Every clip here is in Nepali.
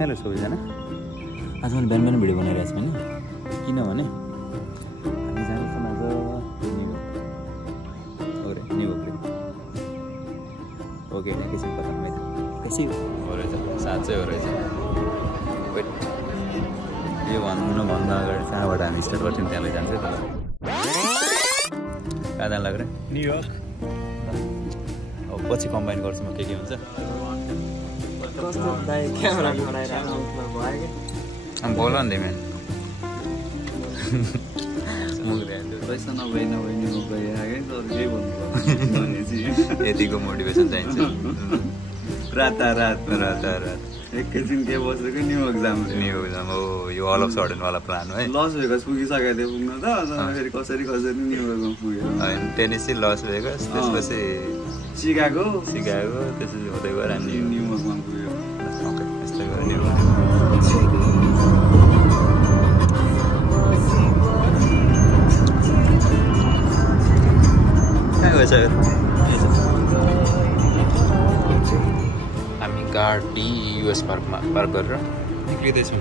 हेलो सबैजना आज मैले बिहान भिडियो बनाइरहेको छु होइन किनभने हामी जाँदैछौँ आज निगोकले ओके एकैछिन पत्ता मैले कसै हो रहेछ साँच्चै हो रहेछ वेट यो भन्नुभन्दा अगाडि कहाँबाट हामी स्टार्ट गर्थ्यौँ त्यहाँ लैजान्छ तर कहाँ जानु लाग्यो न्युयोर्क अब पछि कम्बाइन गर्छु म के हुन्छ I'm bola ni man. पैसा नभए नभए आगे तर के भन्नु यतिको मोटिभेसन चाहिन्छ रात एकैछिन के बसेको न्यू एक्जाम हो यो अल अफ सडन वाला प्लान हो है लस भेगस पुगिसकेको थियो पुग्न त फेरि कसरी न्यू एक्जाम पुग्यो हैन टेनेसी लस भेगस त्यसपछि शिकागो त्यसपछि हुँदै गएर हामी न्यू एक्जाम पुग्यो ओके यस्तै गरे न्यू हामी गाडी युएस पार्कमा पार्क गरेर निक्लिँदैछौँ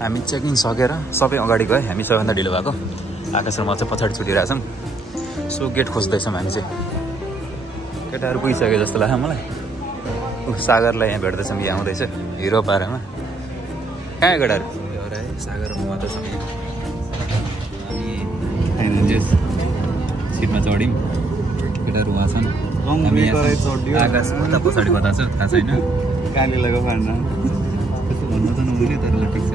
हामी चेकिङ सकेर सबै अगाडि गयो हामी सबैभन्दा ढिलो भएको आकाश र म चाहिँ पछाडि छुटिरहेछौँ सो गेट खोज्दैछौँ हामी चाहिँ केटाहरू पुगिसक्यो जस्तो लाग्यो मलाई सागरलाई यहाँ भेट्दैछौँ यहाँ आउँदैछ हिरो पारामा कहाँ केटाहरू है सागर म मात्र छ सिटमा चढ्यौँ केटाहरू उहाँ छन् आकाश कता पछाडि कता छ थाहा छैन काली लगाएको फाड्न त्यस्तो भन्नु त नहुने तर ल ठिक छ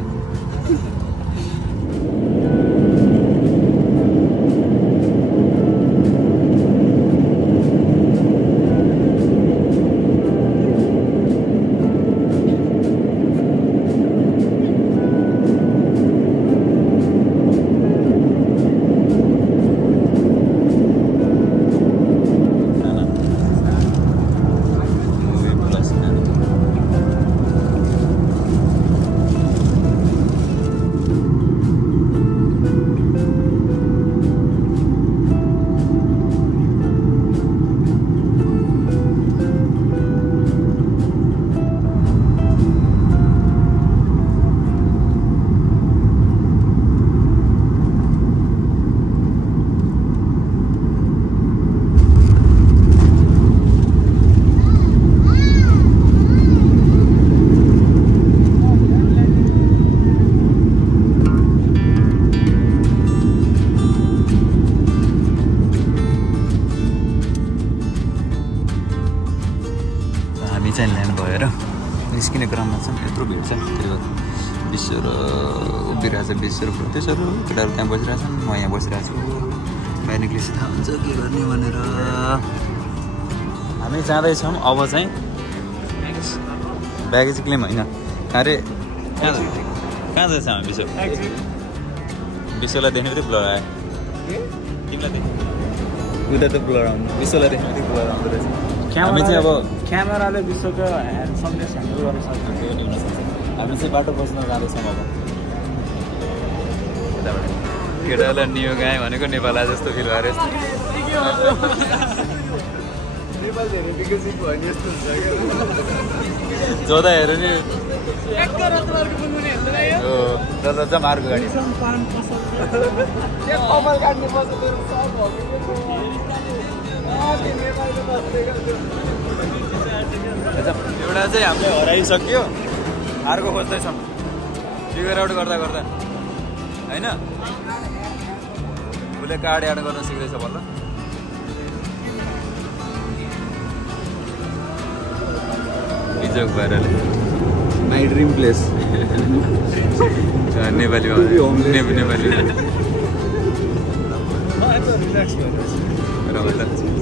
चाहिँ ल्यान्ड भएर निस्किने क्रममा चाहिँ यत्रो भिड छ त्यो विश्व उभिरहेछ विश्व त्यसहरू केटाहरू त्यहाँ बसिरहेछन् म यहाँ बसिरहेको छु बाहिर निक्लिएपछि थाहा हुन्छ के गर्ने भनेर हामी जाँदैछौँ अब चाहिँ ब्यागेज क्लेम होइन अरे कहाँ जाँदैछ हामी विश्वलाई देख्ने बित्तिकै ब्लर आयो तिमीलाई देख्ने उता त ब्लर आउनु विश्वलाई देख्ने बित्तिकै ब्लर आउँदो रहेछ हामी चाहिँ अब क्यामेराले विश्वको सन्देश ह्यान्डल गर्न सक्छ हामी चाहिँ बाटो बस्न जाँदैछौँ अब केटालाई न्यु गाएँ भनेको नेपाल आए जस्तो फिल भएर नेपाल धेरै विकसित भयो नि यस्तो हुन्छ जोदा हेऱ्यो नि मार्को गाडी एउटा चाहिँ हामीले हराइसक्यो अर्को खोज्दैछौँ फिगर आउट गर्दा होइन उसले कार्ड एड गर्न सिक्दैछ बल्ल बिजोक भएर माई ड्रिम प्लेस नेपाली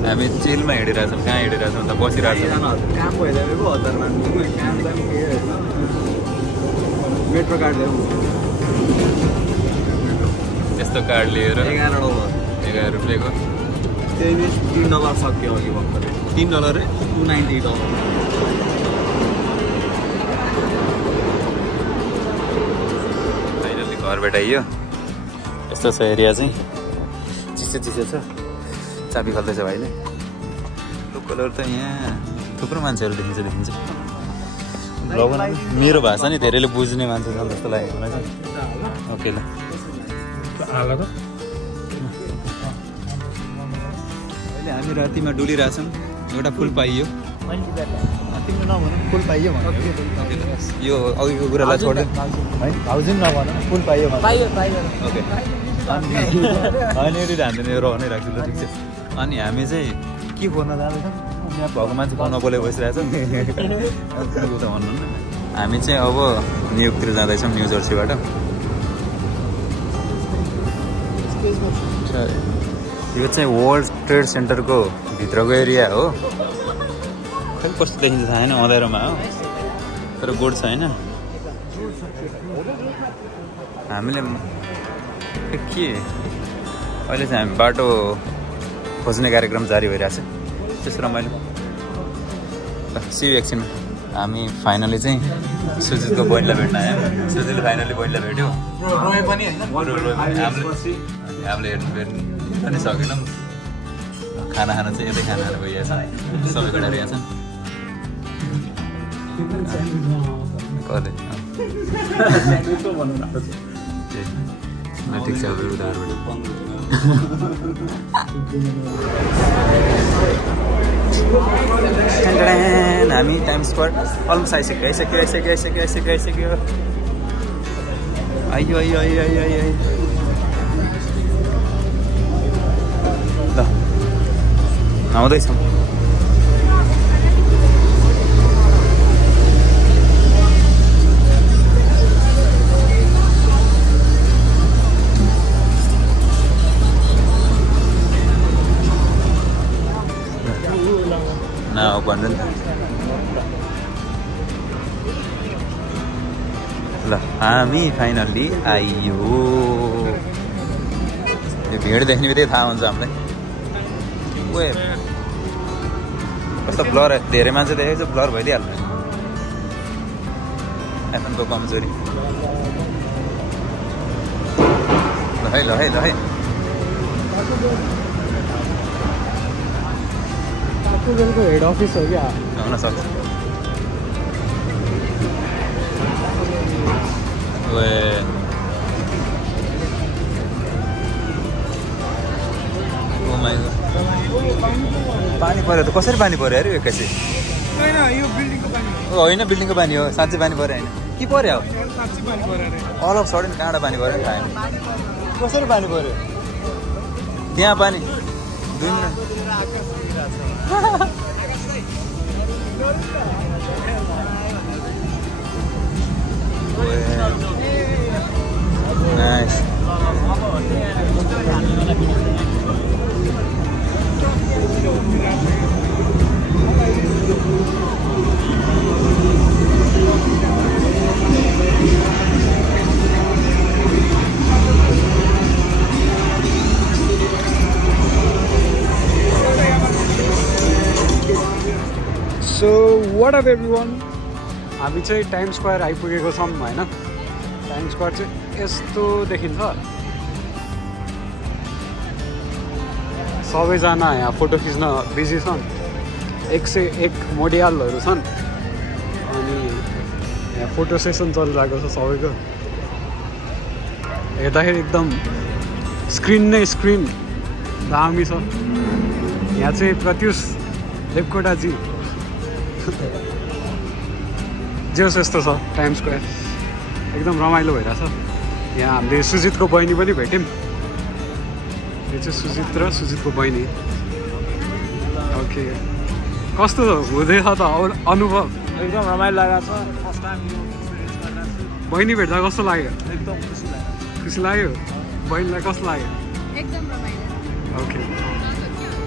हामी चिलमा हिँडिरहेछौँ कहाँ हिँडिरहेछौँ त बसिरहेछौँ काम भइरहेको हतारमा मेट्रो कार्ड त्यस्तो कार्ड लिएर $11 रुपियाँको त्यही $3 सक्यो अघि भर्खरै $3 $290 फाइनली घर भेटाइयो यस्तो छ एरिया चाहिँ चिसो छ चाबी खोल्दैछ भाइले लुक कलर त यहाँ थुप्रो मान्छेहरू देखिन्छ ब्लग मेरो भाषा नि धेरैले बुझ्ने मान्छे छन् जस्तो लाग्यो मलाई चाहिँ ओके ल अहिले हामी रातिमा डुलिरहेछौँ एउटा फुल पाइयो फुल पाइयो यो अघिको कुरालाई छोड्दै है भाउजू नभन फुल पाइयो ओके अनि हान्दैन यो रहनै राख्छु ल ठिक छ अनि हामी चाहिँ के खोज्न जाँदैछौँ यहाँ भएको मान्छे फोन नबोले बसिरहेछ त भन्नु न हामी चाहिँ अब न्युयोर्कतिर जाँदैछौँ न्यू जर्सीबाट यो चाहिँ वर्ल्ड ट्रेड सेन्टरको भित्रको एरिया हो खै कस्तो देखिन्छ थाहा छैन अँध्यारोमा हो तर गुड छ होइन हामीले के अहिले चाहिँ हामी बाटो खोज्ने कार्यक्रम जारी भइरहेछ त्यस्तो रमाइलो सियु एकछिनमा हामी फाइनली चाहिँ सुजितको बहिनीलाई भेट्न आयौँ सुजितले फाइनली बहिनीलाई भेट्यो हामीले भेट्नु पनि सकेनौँ खाना खान चाहिँ यतै खाना खानु गइरहेछ सबै केटा रहेछ ठिक छ हामी टाइम स्क्वायर अलमोस्ट आइसक्यो आइयो ल आउँदैछौँ भन्नु नि ल हामी फाइनल्ली आइयो यो भिड देख्ने बित्तिकै थाहा हुन्छ हामीलाई ओए कस्तो ब्लर धेरै मान्छे देखेको छ ब्लर भइदिइहाल्छ आइफोनको कमजोरी ल है हेड अफिस हो क्या हुन सक्छ पानी पर्यो त कसरी पानी पर्यो अरे एक्कासी होइन बिल्डिङको पानी हो साँच्चै पानी पर्यो होइन के पर्यो अल अफ सडन कहाँबाट पानी पर्यो थाहा छैन कसरी पानी पर्यो त्यहाँ पानी 2 minute Nice. So what up everyone? हामी चाहिँ टाइम स्क्वायर आइपुगेको छौँ हैन टाइम स्क्वायर चाहिँ यस्तो देखिन्छ सबैजना यहाँ फोटो खिच्न बिजी छन् 101 मोडियालहरू छन् अनि यहाँ फोटो सेसन चलिरहेको छ सबैको हेर्दाखेरि एकदम स्क्रिन नै स्क्रिन दामी छ यहाँ चाहिँ प्रत्युष देवकोटाजी जे होस् यस्तो छ टाइम स्क्वायर एकदम रमाइलो भइरहेछ यहाँ हामीले सुजितको बहिनी पनि भेट्यौँ यो चाहिँ सुजित र सुजितको बहिनी ओके कस्तो हुँदैछ त अनुभव एकदम रमाइलो लागेको छ फर्स्ट टाइम बहिनी भेट्दा कस्तो लाग्यो एकदम खुसी लाग्यो बहिनीलाई कस्तो लाग्यो एकदम रमाइलो okay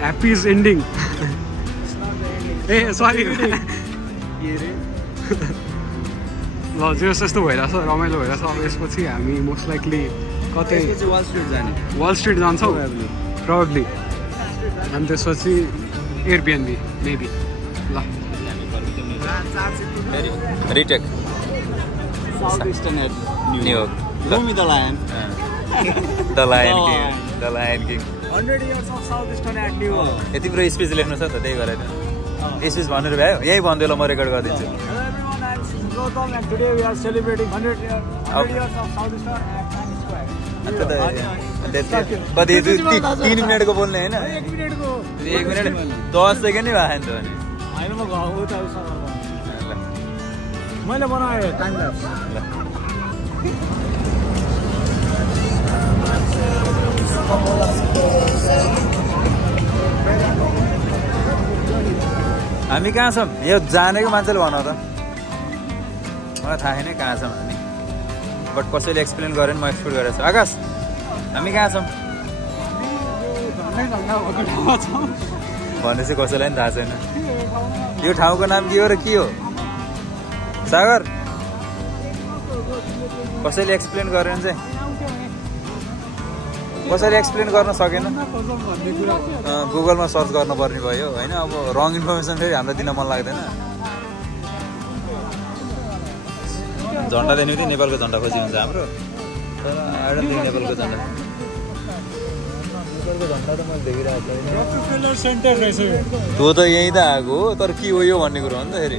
happy is ending A sorry ल जे होस् यस्तो भइरहेछ रमाइलो भइरहेछ अब यसपछि हामी मोस्ट लाइकली कतै वाल स्ट्रिट जान्छौँ प्रब्ली अनि त्यसपछि एयरबिएनबी मेबी ल retake south eastern New York Rumi the Lion. The Lion King 100 years of South Eastern at New York. यति पुरो स्पिच लेख्नु छ त त्यही गरेर इस भनेर भ्यायो यही भन्दै ल म रेकर्ड गरिदिन्छु Hello everyone, I'm Gautam and today we are celebrating 100 years of South Star at Times Square. कति 3 मिनटको बोल्ने होइन 1 मिनटको 1 मिनट 10 सेकेन्ड नै भयो नि त अनि होइन म घाउ त मैले बनाएँ टाइम ल्याप्स हामी कहाँ छौँ यो जानेको मान्छेले भन त मलाई थाहा छैन कहाँ छौँ हामी बट कसैले एक्सप्लेन गरेन म एक्सप्लेन गरेको छु आकाश हामी कहाँ छौँ भनेपछि कसैलाई पनि थाहा छैन यो ठाउँको नाम के हो र के हो सागर कसैले एक्सप्लेन गरेन चाहिँ कसैले एक्सप्लेन गर्न सकेन गुगलमा सर्च गर्नुपर्ने भयो होइन अब रङ इन्फर्मेसन फेरि हामीलाई दिन मन लाग्दैन झन्डा दिनु थियो नेपालको झन्डा खोजी हुन्छ हाम्रो तर आएर नेपालको झन्डा नेपालको झन्डा त मैले देखिरहेको छैन त्यो त यहीँ त आएको हो तर के हो यो भन्ने कुरो हो नि त फेरि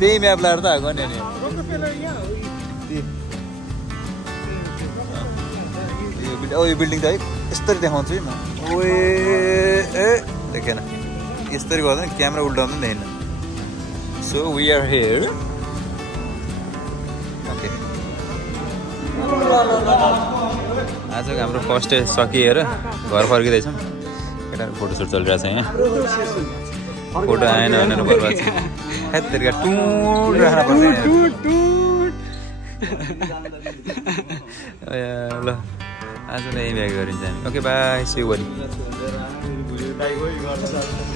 त्यही म्याप लाएर त आएको नि अनि यो बिल्डिङ त है यसरी देखाउँछु है म ओए ए देखेन यसरी गर्दा नि क्यामेरा उल्टाउँदा पनि देखेन so we are here okay आजको हाम्रो फर्स्ट डे सकिएर घर फर्किँदैछौँ केटाहरू फोटोसुट चलिरहेको छ यहाँ फोटो आएन भनेर बर्बाद छ हेत्तेरिका टुट राख्न पर्छ ल आजलाई यही ब्याग गरिन्छ हामी ओके बाई सी यु भोलि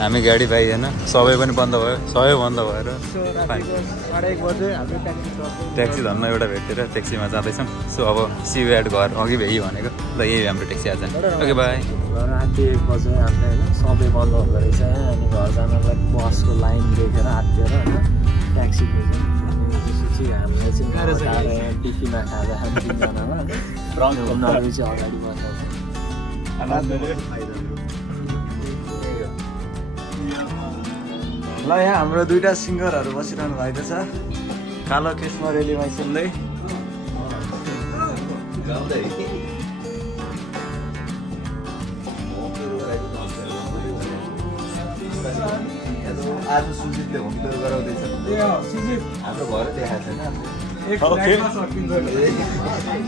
हामी गाडी पाइएन सबै पनि बन्द भयो सबै बन्द भएर ट्याक्सी धन्न एउटा भेटेर ट्याक्सीमा जाँदैछौँ सो अब सी यु एट घर अघि भ्याइ भनेको ल यही हाम्रो ट्याक्सी आज ओके बाई राति 1 बजे हामीले होइन सबै बन्द हुँदो रहेछ अनि घर जानलाई बसको लाइन देखेर हातेर होइन ट्याक्सी खोज्यौँ हामीले चाहिँ टिफिनमा खाँदा तिनजनामा उनीहरू चाहिँ अगाडि बस्छ ल यहाँ हाम्रो दुईटा सिङ्गरहरू बसिरहनु भएको छ कालो कृष्ण रेलीमा सुन्दै आज सुजितले होम टुर गराउँदैछ हाम्रो घर देखाएको छैन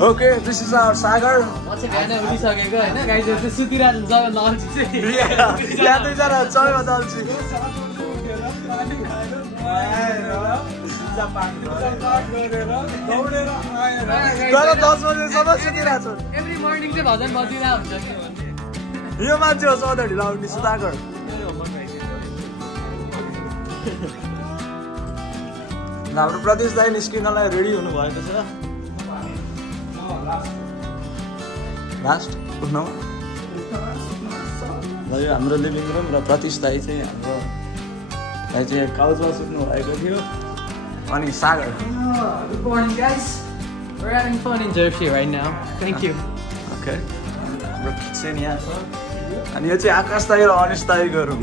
ओके दिस इज आवर सागर म चाहिँ खाना उठिसकेको होइन गाईहरू चाहिँ सुतिरहेको हुन्छ सबभन्दा अल्छी चाहिँ यहाँ दुईजना सबैभन्दा अल्छी तर 10 बजेसम्म सुतिरहेको छु एभ्री मर्निङ चाहिँ भजन बजिरहेको हुन्छ यो मान्छे हो सौदा ढिला उठ्ने सुधाकर हाम्रो प्रदेश दाइ निस्किनलाई रेडी हुनुभएको छ लास्ट उठ्न यो हाम्रो लिभिङ रुम र प्रतीश दाइ चाहिँ हाम्रो दाइ चाहिँ काउचमा सुत्नु भएको थियो अनि सागर Good morning guys. We're having fun in Jersey right now. Thank you. Okay हाम्रो किचन यहाँ छ अनि यो चाहिँ आकाश दाइ र अनिश दाइको रुम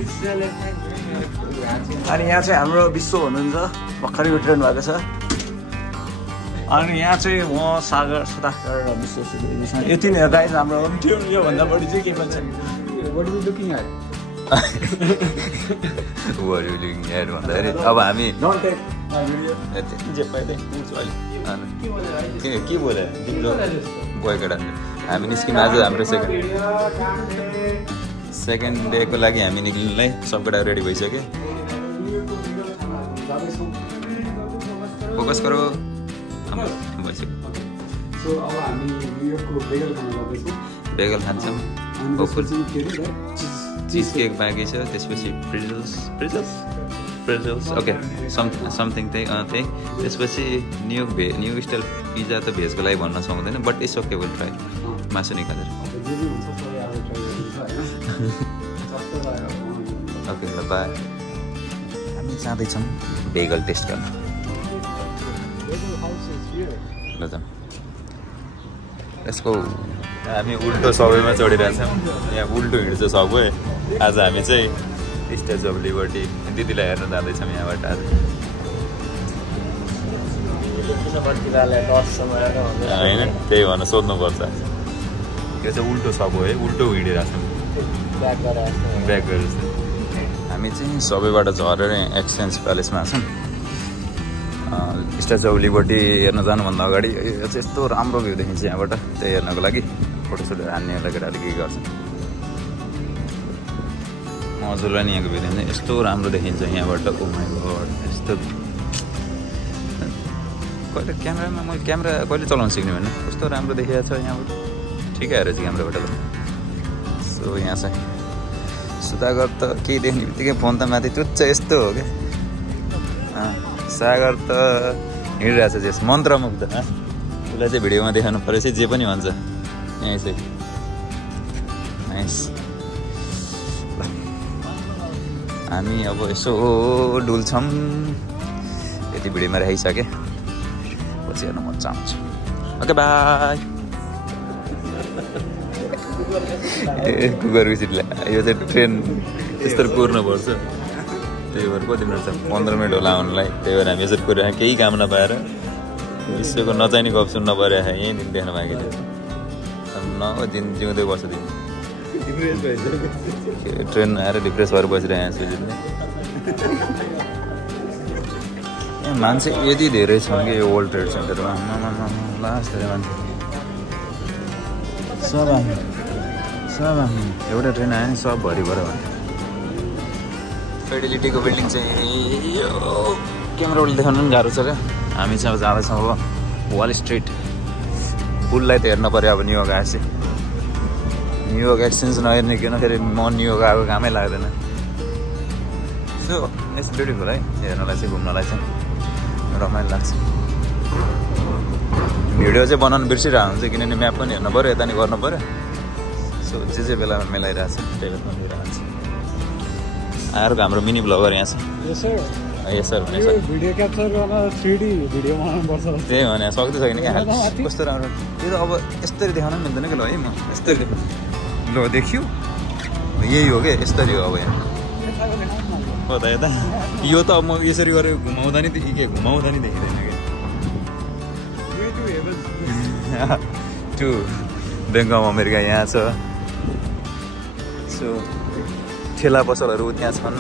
अनि यहाँ चाहिँ हाम्रो विश्व हुनुहुन्छ भर्खरै उठिरहनु भएको छ अनि यहाँ चाहिँ म सागर सुधाकर र विश्व सुधाकर यो तिनीहरू गाइज हाम्रो होम थियो योभन्दा बढी चाहिँ के पनि छैन भन्दाखेरि अब हामी के बोले गयो केटाले हामी निस्किनु आज हाम्रो सेकेन्ड डेको लागि हामी निक्लिनुलाई सब केटा रेडी भइसक्यो फोकस गरो भइसक्यो बेगल खान्छौँ चिज केक बाँकी छ त्यसपछि प्रिजल्स ओके समथिङ त्यही त्यसपछि न्यू स्टाइल पिज्जा त भेजको लागि भन्न सक्दैन but it's okay will try मासु निकालेर ओके ल बाई हामी जाँदैछौँ बेगल टेस्ट गर्न ल जाउँ यसको हामी उल्टो सबैमा चढिरहेछौँ यहाँ उल्टो हिँड्छ सबै आज हामी चाहिँ स्ट्याचु अफ लिबर्टी दिदीलाई हेर्न जाँदैछौँ यहाँबाट आज होइन त्यही भन्न सोध्नुपर्छ यो चाहिँ उल्टो सब हो है उल्टो हिँडिरहेको छौँ ब्याक गरेर हामी चाहिँ सबैबाट झरेर एक्सचेन्ज प्यालेसमा छौँ स्ट्याचु अफ लिबर्टी हेर्न जानुभन्दा अगाडि यो चाहिँ यस्तो राम्रो भ्यू देखिन्छ यहाँबाट त्यही हेर्नको लागि फोटोसोटो हान्नेहरूलाई केटाहरू के गर्छ हजुरलाई नि यहाँको भ्यू देखिन्छ यस्तो राम्रो देखिन्छ यहाँबाट ओ माइ गॉड यस्तो कहिले क्यामेरामा मैले क्यामेरा कहिले चलाउन सिक्ने भने कस्तो राम्रो देखिएको छ यहाँबाट ठिकै आएर चाहिँ क्यामेराबाट सो यहाँ चाहिँ सुधागर त केही देख्ने बित्तिकै फोन त माथि चुच्च यस्तो हो क्या सागर त हिँडिरहेछ जस मन्त्रमुग्ध उसलाई चाहिँ भिडियोमा देखाउनु पऱ्यो चाहिँ जे पनि भन्छ यहीँ चाहिँ नाइस हामी अब यसो डुल्छौँ यति भिडियोमा राखिसकेँ पछि हेर्नु मजा आउँछ ओके बाई ए कुकुर विसिटले यो चाहिँ ट्रेन यस्तो कुर्नुपर्छ त्यही भएर कति मिनट छ 15 मिनट होला आउनुलाई त्यही भएर हामी यसरी कुरेर केही काम नपाएर विश्वको नचाहिने गफ सुन्न पऱ्यो यहीँ दिन देख्न बाँकी थियो दिन जिउँदै बस्छ दिन ट्रेन आएर डिप्रेस भएर बसिरहेको सुजितले मान्छे यति धेरै छ कि यो वर्ल्ड ट्रेड सेन्टरमा लास्ट धेरै मान्छे सब एउटा ट्रेन आयो नि सब भरिभर भन्यो फिडेलिटीको बिल्डिङ चाहिँ यो क्यामेराबाट देखाउनु पनि गाह्रो छ क्या हामी चाहिँ अब जाँदैछौँ अब वाल स्ट्रिट पुललाई त हेर्न पऱ्यो अब न्युयोर्क आएपछि न्युयोर्क एक्सचेन्ज नहेर्ने किन फेरि म न्युयोर्क आएको कामै लाग्दैन सो इट्स ब्युटिफुल है हेर्नलाई चाहिँ घुम्नलाई चाहिँ रमाइलो लाग्छ भिडियो चाहिँ बनाउनु बिर्सिरहेको हुन्छ किनभने म्याप पनि हेर्नु पऱ्यो यता नि गर्नु पऱ्यो सो जे बेलामा मिलाइरहेको छ त्यही बेला मिलाइरहेको छ आएको हाम्रो मिनी ब्लगर यहाँ छ यस सर भिडियो क्याप्चर गर्न 3D भिडियो बनाउनु पर्छ त्यही भने सक्दै छैन क्या कस्तो राम्रो यो त अब यसरी देखाउन पनि मिल्दैन कि ल है म यस्तरी ल देखियो यही हो क्या यस्तरी हो अब यहाँ हो त यता यो त अब म यसरी गरेर घुमाउँदा नि के घुमाउँदा नि देखिँदैन क्या टु ब्याङ्क अफ अमेरिका यहाँ छ सो ठेला पसलहरू त्यहाँ छन्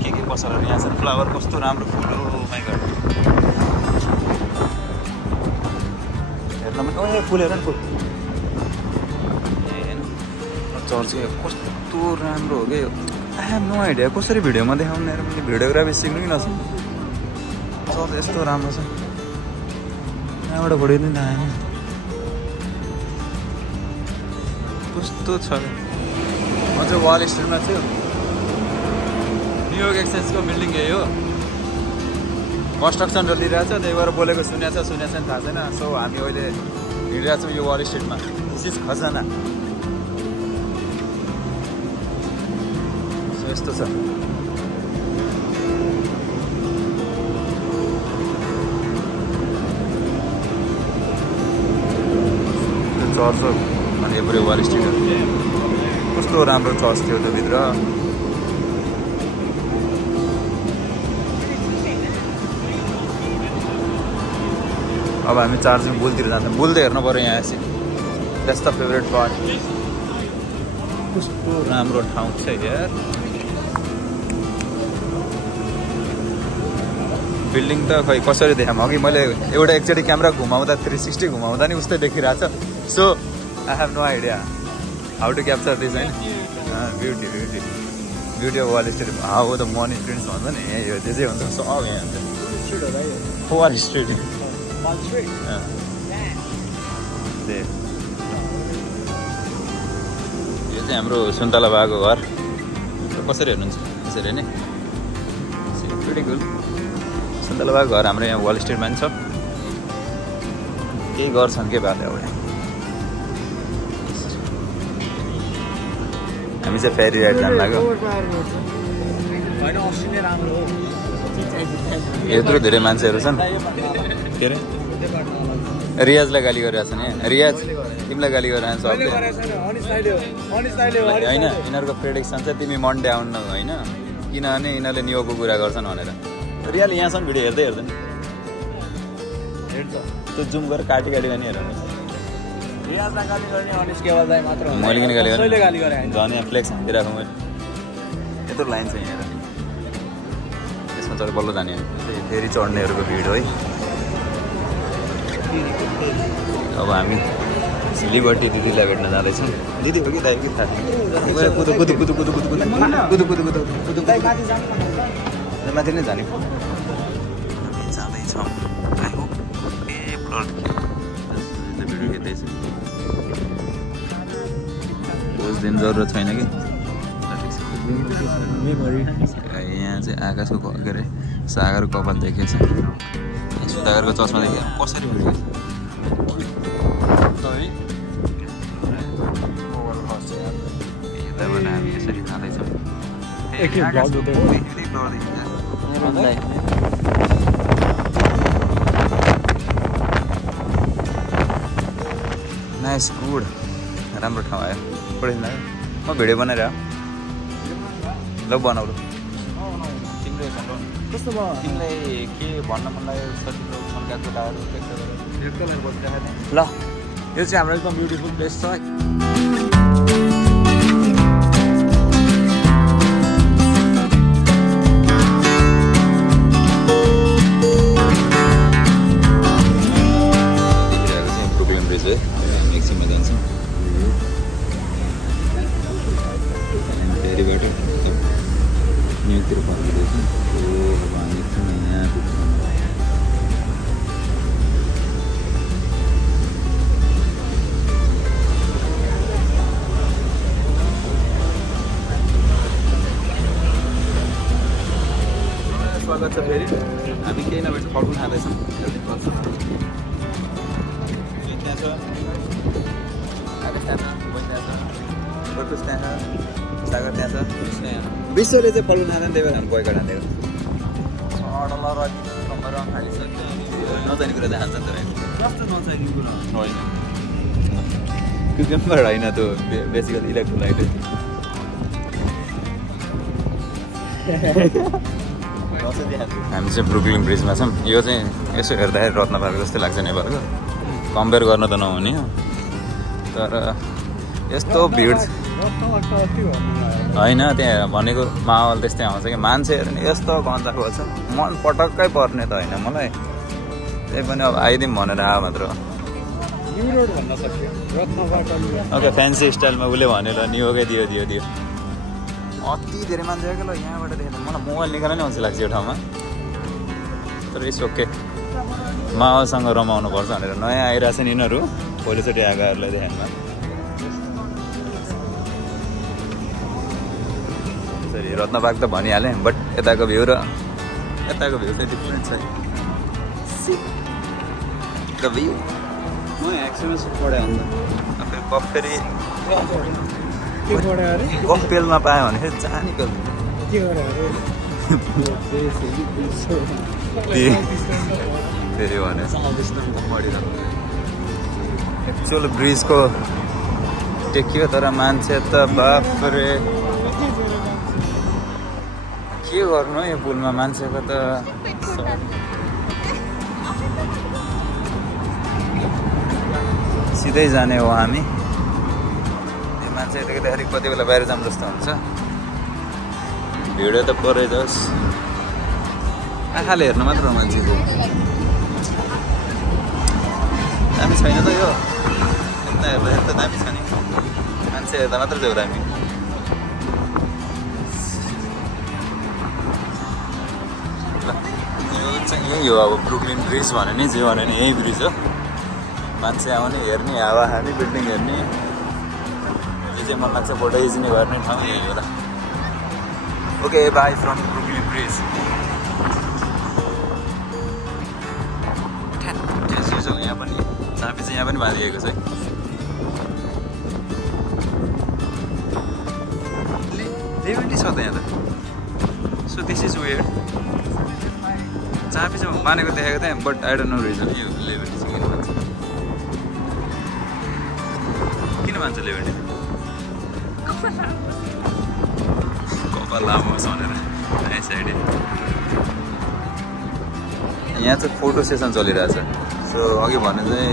के पसलहरू यहाँ छन् फ्लावर कस्तो राम्रो फुल हो माइ गड हेर्न पनि फुल हेर नि फुल चर्च कस्तो राम्रो हो क्या आई हेभ नो आइडिया कसरी भिडियोमा देखाउने मैले भिडियोग्राफी सिक्नु कि नसिक्नु चर्च यस्तो राम्रो छ यहाँबाट घोडेर नि आएन कस्तो छ म चाहिँ वाल स्ट्रिटमा छु न्युयोर्क एक्सचेन्जको बिल्डिङ यही हो कन्स्ट्रक्सन चलिरहेछ त्यही भएर बोलेको सुनेछ थाहा छैन सो हामी अहिले हिँडिरहेको छौँ यो वाल स्ट्रिटमा दिस इज खजाना सो यस्तो छ चर्च हो अनि यो पुरै वाल स्ट्रिट हो कस्तो राम्रो चर्च थियो त्यो भित्र अब हामी चार्जिङ बुलतिर जान्छौँ बुल त हेर्नु पऱ्यो यहाँ चाहिँ द्याट्स द फेभरेट पार्ट कस्तो राम्रो ठाउँ छ यार बिल्डिङ त खै कसरी देखाऊँ अघि मैले एउटा एकचोटि क्यामेरा घुमाउँदा 360 घुमाउँदा नि उस्तै देखिरहेछ so I have no idea how to capture this होइन beauty of Wall Street how the money prints भन्छ नि यही हो त्यो चाहिँ हुन्छ सब यहाँ हुन्छ वाल स्ट्रिट यो चाहिँ हाम्रो सुन्तला बाबाको घर कसरी हेर्नुहुन्छ यसरी नै प्रिटी कुल सुन्तला बाबाको घर हाम्रो यहाँ वाल स्ट्रिटमा पनि छ केही गर्छन् के बाटो अब हामी चाहिँ फेरि राइड जानु लाग्यो यत्रो धेरै मान्छेहरू छन् के अरे रियाजलाई गाली गरिरहेको छ नि रियाज तिमीलाई गाली गरिरहेको सबले होइन यिनीहरूको प्रेडिक्सन चाहिँ तिमी मन्डे आउनु होइन किनभने यिनीहरूले नियोको कुरा गर्छन् भनेर रियाले यहाँसम्म भिडियो हेर्दै हेर्दैन त्यो जुम गरेर काटी पनि हेर्नु मैले किन गाली गरेँ झन् यहाँ फ्लेक्स हानिदिइरहेको मैले यत्रो लाइन छ यहाँ यसमा चढ बल्ल जाने फेरि चढ्नेहरूको भिड है अब हामी लिबर्टी दिदीलाई भेट्न जाँदैछौँ दिदी हो कि दाइ कि थाहा कुदु कुदु कुदु कुदु कुदु कुदु कुदु कुदु कुदु कुदु माथि नै जाने जाँदैछौँ आई होप भिडियो हेर्दैछु पोज दिन जरुरत छैन कि यहाँ चाहिँ आकाशको के अरे सागर कपाल देखेछ सुधागरको चस्मा देखेँ कसरी भेटेको यताबाट हामी यसरी खाँदैछौँ नाइस गुड राम्रो ठाउँ आयो पढेन म भिडियो बनाएर ल बनाउनु तिमीले कस्तो भयो तिमीलाई के भन्न मन लाग्यो सजिलो मनका कुराहरू ल यो चाहिँ हाम्रो एकदम ब्युटिफुल प्लेस छ ब्रुकलिन ब्रिज है एकछिनमा जान्छौँ फेरिबाट न्युतिर फर्किँदैछ हामी एकछिन यहाँ पुग्छौँ स्वागत छ फेरि हामी केही नभए फलफुल खाँदैछौँ त्यहाँ छ आदेश त्यहाँ छ त्यहाँ छ बटुस त्यहाँ छ सागर त्यहाँ छ विश्वले चाहिँ फलफुल खाँदैन त्यही भएर हामी बोयकट हानेको नचाहिने कुरा त हान्छ नि त कस्तो नचाहिने कुरा होइन क्युकम्बर होइन त्यो बेसिकली इलेक्ट्रोलाइट हामी चाहिँ ब्रुकलिन ब्रिजमा छौँ यो चाहिँ यसो हेर्दाखेरि रत्नपार्क जस्तै लाग्छ नेपालको कम्पेयर गर्न त नहुने हो तर यस्तो भिड होइन त्यहाँ भनेको माहौल त्यस्तै आउँछ कि मान्छेहरू नि यस्तो गन्जाको छ मन पटक्कै पर्ने त होइन मलाई त्यही पनि अब आइदिउँ भनेर आयो मात्र ओके फ्यान्सी स्टाइलमा उसले भनेर नियोकै दियो अति धेरै मान्छे आएको ल यहाँबाट देखेर मलाई मोबाइल निकाल्न नै अल्छी लाग्छ यो ठाउँमा तर इट्स ओके माहौलसँग रमाउनुपर्छ भनेर नयाँ आइरहेछ नि यिनीहरू भोलिचोटि आएकाहरूलाई ध्यानमा सरी रत्नबाग त भनिहालेँ बट यताको भ्यू र यताको भ्यू चाहिँ डिफ्रेन्ट छ द भ्यू म एक्सपिरियन्स पढाएँ अन्त फेरि कफेलमा पायो भने फेरि जानेको फेरि भने एक्चुअल ब्रिजको टेकियो तर मान्छे त बाफरे के गर्नु यो पुलमा मान्छेको त सिधै जाने हो हामी मान्छे देख्दाखेरि कति बेला बाहिर जाऊँ जस्तो हुन्छ भिडियो त परै जाओस् आँखाले हेर्नु मात्र मान्छेको दामी छैन त यो यता हेर्दाखेरि त दामी छ नि मान्छे हेर्दा मात्र जाउँ हामी यो चाहिँ यही हो अब ब्रुकलिन ब्रिज भने नि जे भने नि यही ब्रिज हो मान्छे आउने हेर्ने हावा खाने बिल्डिङ हेर्ने मन लाग्छ फोटो खिच्ने गर्ने ठाउँ यही होला okay by from Brooklyn bridge यहाँ पनि चाबी चाहिँ यहाँ पनि बाँधिएको छ लेभेन्टी छ त यहाँ त सो दिस इज वेयर चाबी चाहिँ बाँधेको देखेको थिएँ but I don't know reason यो लेभेन्टी चाहिँ किन भन्छ मान्छेले भने कपाल लामो छ भनेर यही साइड यहाँ चाहिँ फोटो सेसन चलिरहेछ सो अघि भने चाहिँ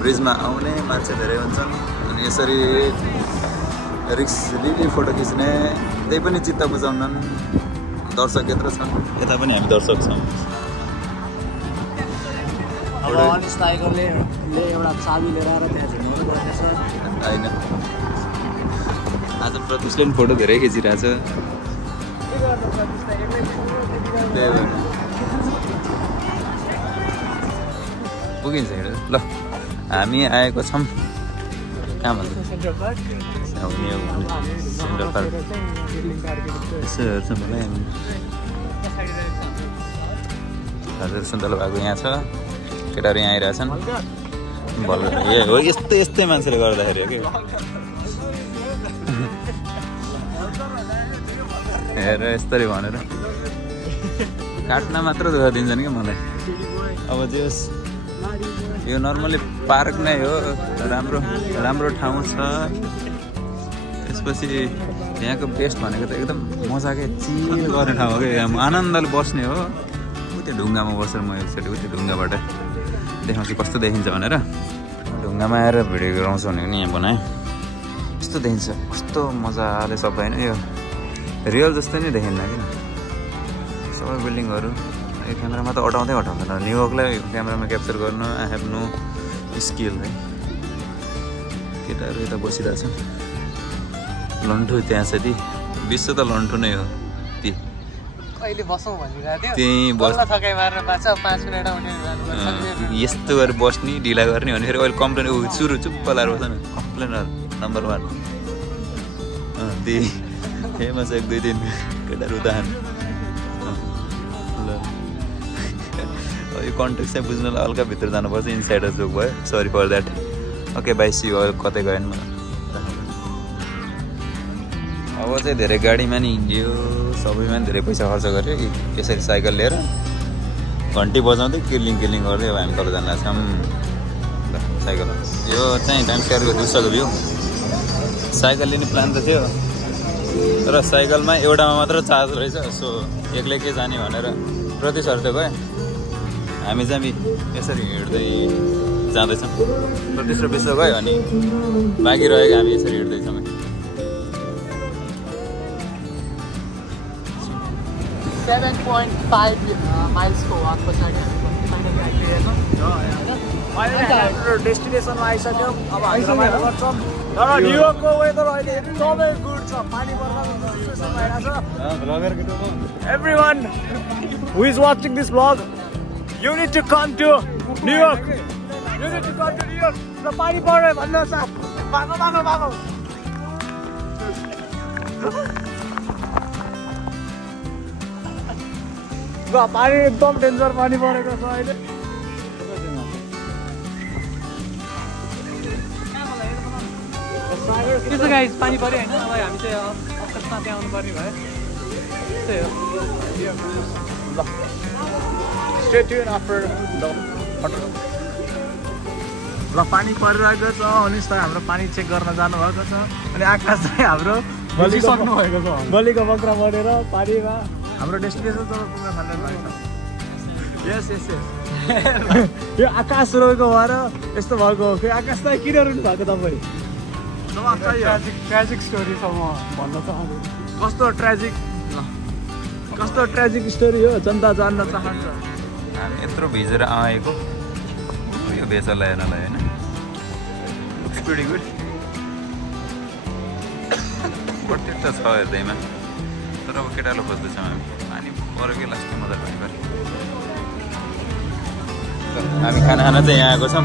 ब्रिजमा आउने मान्छे धेरै हुन्छन् अनि यसरी रिक्स लिली फोटो खिच्ने त्यही पनि चित्त बुझाउनन् दर्शक यत्रो छन् यता पनि हामी दर्शक छौँ अब अनिस टाइगरले एउटा चाबी लिएर आएर त्यहाँ झुम्नु पर्नेछ होइन आज प्रत्युषले पनि फोटो धेरै खिचिरहेछ त्यही भएर पुगिन्छ हिँडेर ल हामी आएको छौँ कहाँ भन्नु सेन्ट्रल पार्क यसो हेर्छ मलाई हामी हजुर सुन्तला भएको यहाँ छ केटाहरू यहाँ आइरहेछन् भल ए हो यस्तै मान्छेले गर्दाखेरि हो कि हेर यस्तरी भनेर काट्न मात्र दुःख दिन्छन् कि मलाई अब जे होस् यो नर्मली पार्क नै हो राम्रो ठाउँ छ त्यसपछि यहाँको बेस्ट भनेको त एकदम मजाकै चिल गर्ने ठाउँ हो कि आनन्दले बस्ने हो त्यो ढुङ्गामा बसेर म एकचोटि त्यो ढुङ्गाबाट देखाउँछु कस्तो देखिन्छ भनेर ढुङ्गामा आएर भिडियो गराउँछु भनेको नि यहाँ बनाएँ यस्तो देखिन्छ कस्तो मजाले सबै होइन यो रियल जस्तै नै देखिन्न कि सबै बिल्डिङहरू यो क्यामेरामा त अटाउँदैन न्युयोर्कलाई क्यामेरामा क्याप्चर गर्न आई हेभ नो स्किल है केटाहरू यता बसिरहेछ लन्ठु त्यहाँ छ ती विश्व त लन्ठु नै हो ती अहिले बसौँ भनिरहेको थियो त्यहीँ बस थकाइ मारेर 5 मिनट आउने यस्तो गरेर बस्ने ढिला गर्ने भने फेरि अहिले कम्प्लेन सुरु चुप्प लाएर बस्छ न कम्प्लेनर नम्बर 1 त्यही फेमस 1 2 3 केटाहरू उदाहरण ल यो कन्टेक्स्ट चाहिँ बुझ्नलाई हल्का भित्र जानुपर्छ इनसाइडर जोक भयो sorry for that okay bye see हो कतै गएन म अब चाहिँ धेरै गाडीमा नि हिँड्यो सबैमा नि धेरै पैसा खर्च गर्यो यसरी साइकल लिएर घन्टी बजाउँदै किर्लिङ गर्दै अब हामी तल जान लाग्छौँ साइकल यो चाहिँ टाइम्स स्क्वायरको दिउँसोको भ्यू साइकल लिने प्लान त थियो तर साइकलमा एउटामा मात्र चार्ज रहेछ सो एक्लै के जाने भनेर प्रतिशर्त गयो हामी चाहिँ यसरी हिँड्दै जाँदैछौँ 30 रुपियाँ गयो अनि बाँकी रहेको हामी यसरी हिँड्दैछौँ 7.5 माइल्सको वाक पछाडि हाम्रो डेस्टिनेसनमा आइसक्यौँ अब हामी रमाइलो गर्छौँ तर न्युयोर्कको वेदर अहिले एकदमै गुड छ पानी पर्न सिचुएसन भइरहेको छ everyone who is watching this vlog you need to come to New York र पानी पर्यो भन्नुहोस् भागो पानी एकदम डेन्जर पानी परेको छ अहिले त्यसो गाइस पानी पर्यो होइन अब हामी चाहिँ अफकोर्समा त्यहाँ आउनुपर्ने भयो त्यही हो ल stay tune after the law पानी परिरहेको छ अनिस त हाम्रो पानी चेक गर्न जानुभएको छ अनि आकाश चाहिँ हाम्रो गलीको बक्रा बढेर पानीमा हाम्रो डेस्टिनेसन जब पुग्न थाल्ने भएको छ यस यो आकाश रोएको भएर यस्तो भएको हो कि आकाश त किन रुनु भएको तपाईँ ट्रेजिक स्टोरी छ म भन्न चाहन्छु कस्तो ट्रेजिक स्टोरी हो जनता जान्न चाहन्छ हामी यत्रो भिजेर आएको यो भेसलाई हेर्नलाई होइन लुक्स प्रिटी गुड प्रत्यक्ष छ हेर्दैमा तर अब केटालो खोज्दैछौँ हामी पानी पऱ्यो कि लास्टमा मजा पानी पऱ्यो हामी खाना चाहिँ यहाँ आएको छौँ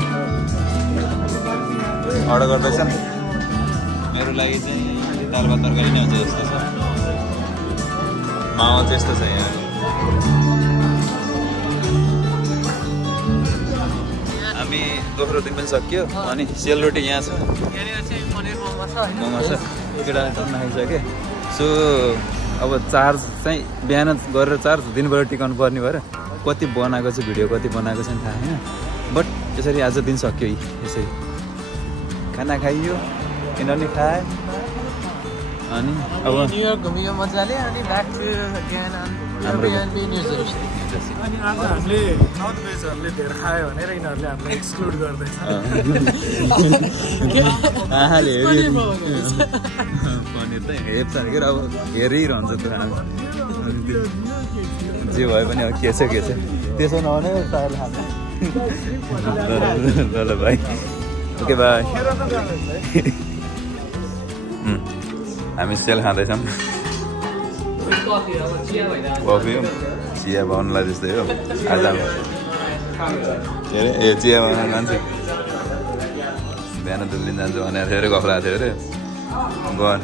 अर्डर गर्दैछौँ मेरो लागि चाहिँ दाल भात तरकारी नै हुन्छ जस्तो छ माहौल चाहिँ यस्तो छ यहाँ हामी दोस्रो दिन पनि सक्यो अनि सेलरोटी यहाँ छ मोमो छ केटाले टन्न खाइसक्यो सो अब चार्ज चाहिँ बिहान गरेर चार्ज दिनबाट टिकाउनु पर्ने भएर कति बनाएको छ भिडियो कति बनाएको छैन थाहा होइन बट यसरी आज दिन सक्यो यसरी खाना खाइयो किनभने खाए अनि अब न्युयोर्क घुमियो मजाले अनि ब्याक टु अगेन हाम्रो न्यू जर्सी अनि आज हामीले नन भेजहरूले धेर खायो भनेर यिनीहरूले हामीलाई एक्सक्लुड गर्दैछ पनिर त हेप्छ के अब हेरिरहन्छ त जे भए पनि अब के छ त्यसो नहुने स्टाइल खानु ल भाइ ओके बाई हामी सेल खाँदैछौँ कफी चिया बनाउनुलाई जस्तै हो आज के अरे ए चिया बनाउनु जान्छु बिहान दुध लिन जान्छु भनेर थियो अरे गफ लगाएको थियो अरे गएर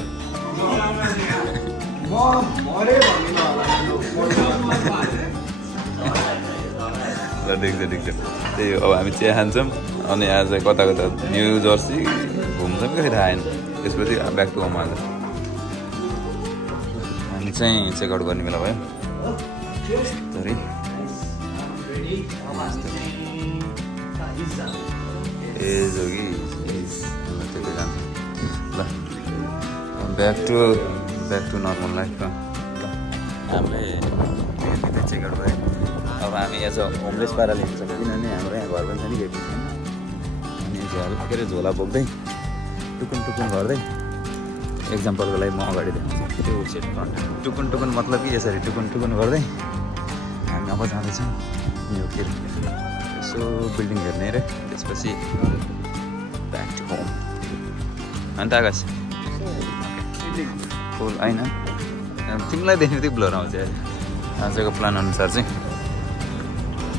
ल देख्छ त्यही हो अब हामी चिया खान्छौँ अनि आज कता न्यू जर्सी घुम्छौँ कि थाहा आएन त्यसपछि ब्याक टु होम आज हामी चाहिँ चेकआउट गर्ने बेला भयो एज हो कि ल ब्याक टु नर्मल लाइफ हामीले चेकआउट भयो अब हामी एज अ होमलेस पाराले हिँड्छ किनभने हाम्रो यहाँ घर पनि छ नि केही पनि छैन अनि के अरे झोला बोक्दै टुकुन गर्दै एक्जाम्पलको लागि म अगाडि देखाउँछु त्यो सेट फ्रन्ट टुकुन मतलब कि यसरी टुकुन गर्दै हामी अब जाँदैछौँ न्युयोर्क यसो बिल्डिङ हेर्ने रे त्यसपछि ब्याक टु होम अन्त आकाश फुल होइन तिमीलाई देख्ने त्यो ब्लर आउँछ आजको प्लान अनुसार चाहिँ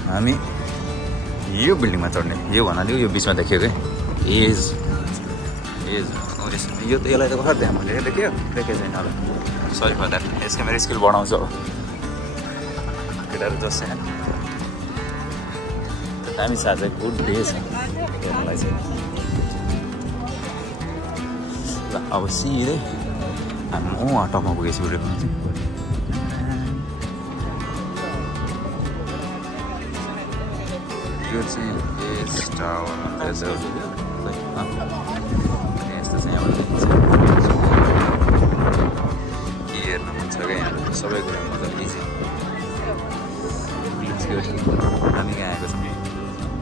हामी यो बिल्डिङमा चढ्ने यो भन्नाले यो बिचमा देखियो क्या एज यो त यसलाई त भर्खर त्यहाँ मैले देख्यो देखेँ छैन होला सरी फर द्याट यसको मेरो स्किल बढाउँछ अब केटाहरू जस छैन दामी साझा गुड डे छ हेर्नलाई चाहिँ ल अब सिधै हामी टपमा पुगेपछि भिडियो बनाउँछ यो चाहिँ एज टावर यस्तो चाहिँ अब के हेर्नु मन छ क्या यहाँ सबै कुरा मतलब इजी हामी यहाँ आएको छौँ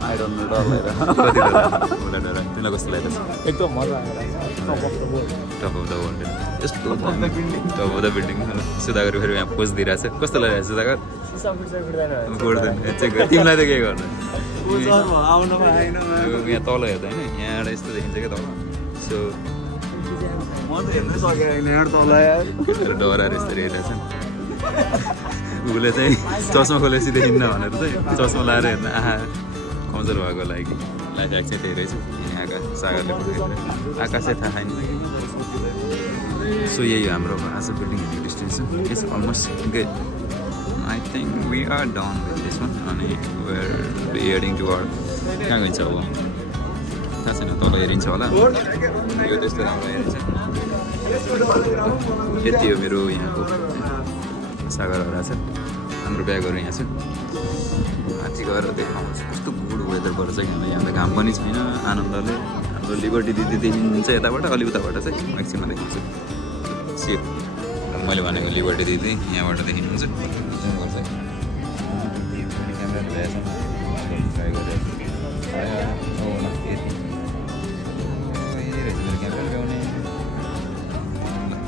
आइरन डर लगाएर तिमीलाई कस्तो लागेको छ एकदम मजा आएर टप अफ द वर्ल्ड यस्तो top of the building Sudhagad फेरि यहाँ पोज दिइरहेको छ कस्तो लागिरहेको छ सुधागर गोड्दैन चेक गर तिमीलाई त के गर्नु यहाँ तल हेर्दा होइन यहाँबाट यस्तो देखिन्छ क्या तल सो म त हेर्नै सकेन यहाँ तल डराएर यसरी हेरिरहेको छ उसले चाहिँ चस्मा खोले सिधै हिँड्न भनेर चाहिँ चस्मा लाएर हेर्न आहा कमजोर भएको लागि लाइफ एक्स चाहिँ त्यही रहेछ यहाँका सागरले आकाशै थाहा छैन सो यही हो हाम्रो आज बिल्डिङ हेर्ने distance it's almost good I think we are done with this one अनि वेयर हेडिङ टु आवर कहाँ गइन्छ अब थाहा छैन तल हेरिन्छ होला यो त्यस्तो राम्रो हेरिन्छ यति हो मेरो यहाँको सागरहरू छ हाम्रो ब्यागहरू यहाँ छ माथि गएर देखाउँछु कस्तो गुड वेदर पर्छ किनभने यहाँ त घाम पनि छैन आनन्दले हाम्रो लिबर्टी दिदी देखिन्छ यताबाट अलि उताबाट चाहिँ एकछिनमा देखिन्छ सियो मैले भनेको लिबर्टी दिदी यहाँबाट देखिनुहुन्छ गर्छ क्यामेरा ल्याएछ ट्राई गरिरहेको क्यामेरा ल्याउने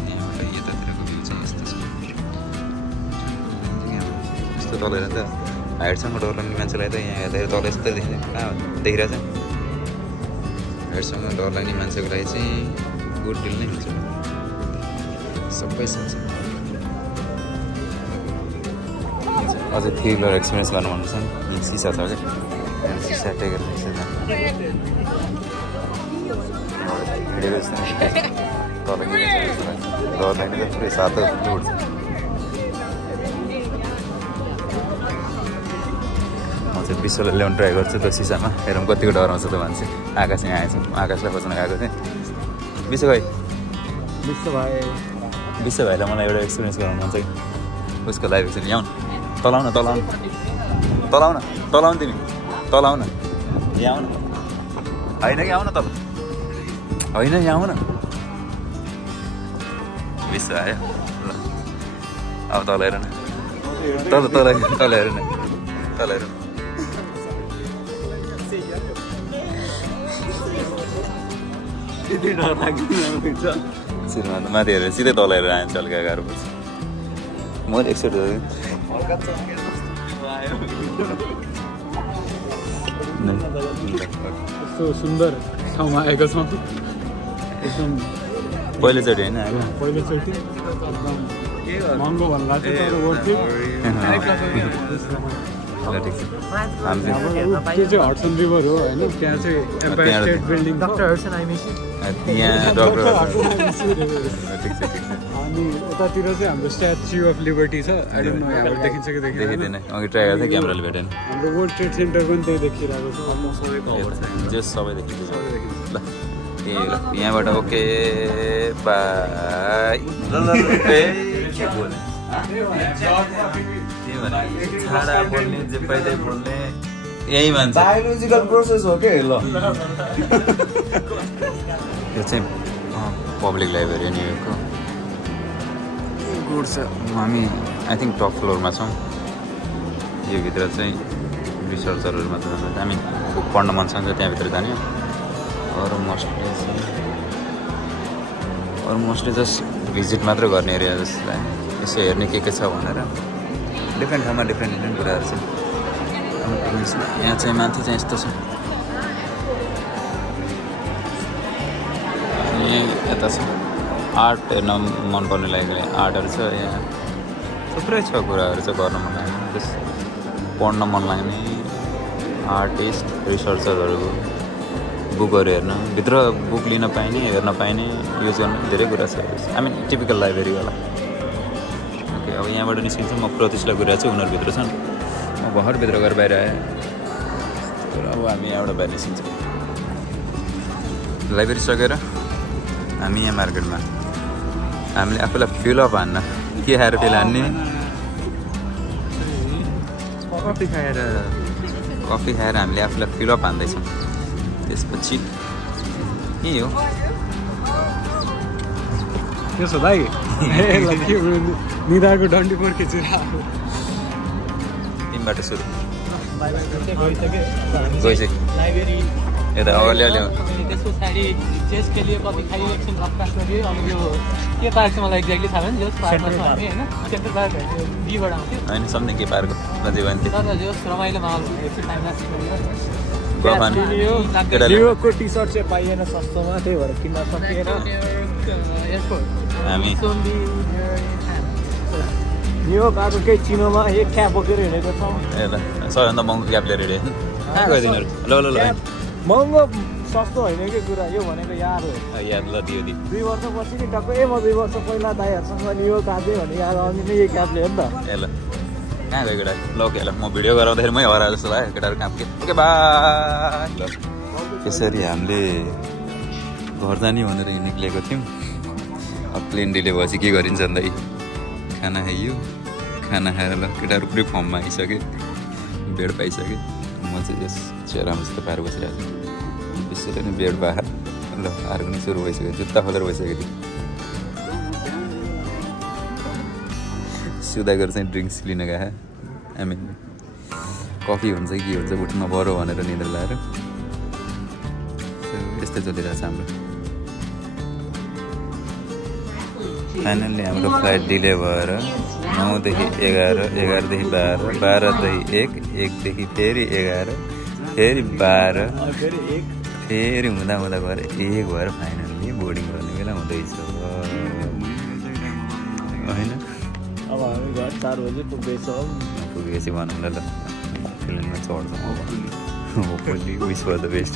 यहाँबाट यतातिरको भ्यू चाहिँ यस्तो छ यस्तो तल हेर त हाइटसँग डरलाग्ने मान्छेलाई त यहाँ हेर्दाखेरि तल यस्तै देखिन्छ कहाँ देखिरहेछ हाइटसँग डर लाग्ने मान्छेको लागि चाहिँ गुड डिल नै हुन्छ सबै सक्छ अझै थ्रिलर एक्सपिरियन्स गर्नु मन छ नि सिसा छ क्या सिसा टेकेर तल डर लाग्ने त पुरै सातो उठ्छ विश्वलाई ल्याउनु ट्राई गर्छु त्यो सिसामा हेरौँ कतिको डराउँछ त मान्छे आकाश यहाँ आएछ आकाशलाई खोज्न गएको थिएँ विश्व भाइलाई मलाई एउटा एक्सपिरियन्स गराउनु मन छ कि उसको लाइफ एक्सपिरियन्स ल्याउनु तलाउन तिमी तलाउन यहाँ आउन होइन कि आउन तल होइन यहाँ आउन विश्व आयो ल अब तल हेर न तल तल तल हेर न तल हेर श्रीमान माथि हेरेर सिधै तल हेरेर आयो चल्का गाह्रो पर्छ म एकचोटि कस्तो सुन्दर ठाउँमा आएको छौँ एकदम पहिलोचोटि होइन पहिलोचोटि एकदम महँगो भन्दा चाहिँ तर वर्थ त्यो चाहिँ हडसन रिभर हो होइन त्यहाँ चाहिँ एम्पायर स्टेट बिल्डिङ डक्टर हडसन आइमेसी अनि यतातिर चाहिँ हाम्रो स्ट्याच्यु अफ लिबर्टी छ आई डोन्ट नो यहाँबाट देखिन्छ कि देखिँदैन अघि ट्राई गरेको थिएँ क्यामेराले भेटेन हाम्रो वर्ल्ड ट्रेड सेन्टर पनि त्यही देखिरहेको छ जे सबै देखिन्छ ल ए ल यहाँबाट ओके बाई ल ल के बोले छाडा बोल्ने जे पाइदै बोल्ने यही मान्छ बायोलोजिकल प्रोसेस हो के ल यो चाहिँ पब्लिक लाइब्रेरी न्युयोर्कको गुड छ हामी आई थिङ्क टप फ्लोरमा छौँ यो भित्र चाहिँ रिसर्चरहरू मात्र जान्छ हामी बुक पढ्न मन छ त्यहाँभित्र जाने अरू मोस्टली जस्ट भिजिट मात्र गर्ने एरिया जस्तो यसो हेर्ने के छ भनेर डिफ्रेन्ट ठाउँमा डिफ्रेन्ट कुराहरू छ यहाँ चाहिँ माथि चाहिँ यस्तो छ अनि यता छ आर्ट हेर्न मनपर्ने लाग्ने आर्टहरू छ यहाँ थुप्रै छ कुराहरू चाहिँ गर्न मन लाग्ने त्यस पढ्न मन लाग्ने आर्टिस्ट रिसर्चरहरूको बुकहरू हेर्न भित्र बुक लिन पाइने हेर्न पाइने युज गर्न धेरै कुरा छ आई मिन टिपिकल लाइब्रेरीवाला ओके अब यहाँबाट निस्किन्छ म प्रतिष्ठा गरिरहेको छु उनीहरूभित्र छन् म भर्खरभित्र गएर बाहिर आएँ अब हामी यहाँबाट बाहिर निस्किन्छौँ लाइब्रेरी सकेर हामी यहाँ मार्केटमा हामीले आफूलाई फिलअप हान्न के खाएर फिल हान्ने कफी खाएर हामीले आफूलाई फिलअप हान्दैछौँ त्यसपछि के हो त्यसो भाइ निधाको डन्डी फोर खिचेर तिमीबाट सुरु गइसक्यो यता अलिअलि त्यस पछाडि चेसको लिए कति खाइ एकछिन अभ्यास गरियो अब यो के पार्क चाहिँ मलाई एक्ज्याक्टली थाहा भएन जस पार्कमा छौँ हामी होइन सेन्ट्रल पार्क बीबाट आउँथ्यो होइन समथिङ के पार्क नजिक भन्थ्यो तर जस रमाइलो माहौल एकछिन टाइम न्युयोर्कको टी सर्ट चाहिँ पाइएन सस्तोमा त्यही भएर किन्न सकिएन हामी न्युयोर्क आएको केही चिनोमा एक क्याब बोकेर हिँडेको छौँ ए ल सबैभन्दा महँगो क्याब लिएर हिँडेँ कहाँ गयो तिनीहरू ल ल ल महँगो सस्तो होइन कि कुरा यो भनेको याद हो याद ल दियो 2 वर्षपछि नि टक्कै म 2 वर्ष पहिला दाइहरूसँग न्युयोर्क आएको भने याद आउने नै यही क्याब लियो नि त ए ल कहाँ गयो केटा ल ओके ल म भिडियो गराउँदाखेरि मै हराएर जस्तो लाग्यो केटाहरू कहाँ के ओके बाई ल त्यसरी हामीले घर जाने भनेर निक्लिएको थियौँ अब प्लेन डिले भएपछि के गरिन्छ अन्त खाना खाइयो खाना खाएर ल केटाहरू पुरै फर्ममा आइसक्यो बेड पाइसक्यो म चाहिँ यस चेयरमा जस्तो पाएर बसिरहेको छु त्यसरी नै बेड बाहिर ल अर्को पनि सुरु भइसक्यो जुत्ता खोलेर भइसक्यो थियो सुधागर चाहिँ ड्रिङ्क्स लिन गए आई मिन कफी हुन्छ कि के हुन्छ उठ्न पऱ्यो भनेर निद्रा लगाएर यस्तै चलिरहेछ हाम्रो फाइनल्ली हाम्रो फ्लाइट डिले भएर 9 देखि 11 11 देखि 12 12 देखि 1 1 देखि फेरि 11 फेरि 12 फेरि हुँदा गएर 1 भएर फाइनल्ली बोर्डिङ गर्ने बेला हुँदैछ होइन अब हामी घर 4 बजे पुग्दैछौँ पुगेपछि भनौँ ल प्लेनमा चढ्छौँ अब hopefully wish for the best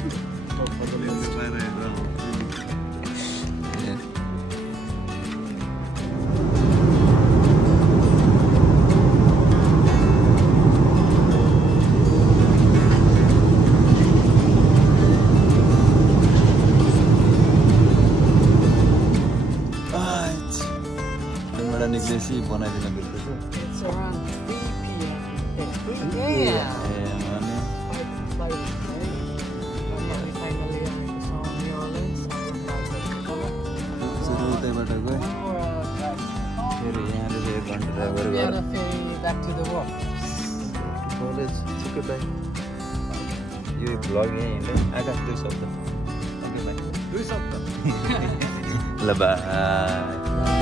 निक्लेसी बनाइदिन बिर्खेछु त्यहीबाट गयो driver We are back to the work. College ठिकै बाई यो भ्लग यहीँ हिँड्दै आकाश 2 शब्द ओके बाई 2 शब्द ल बाई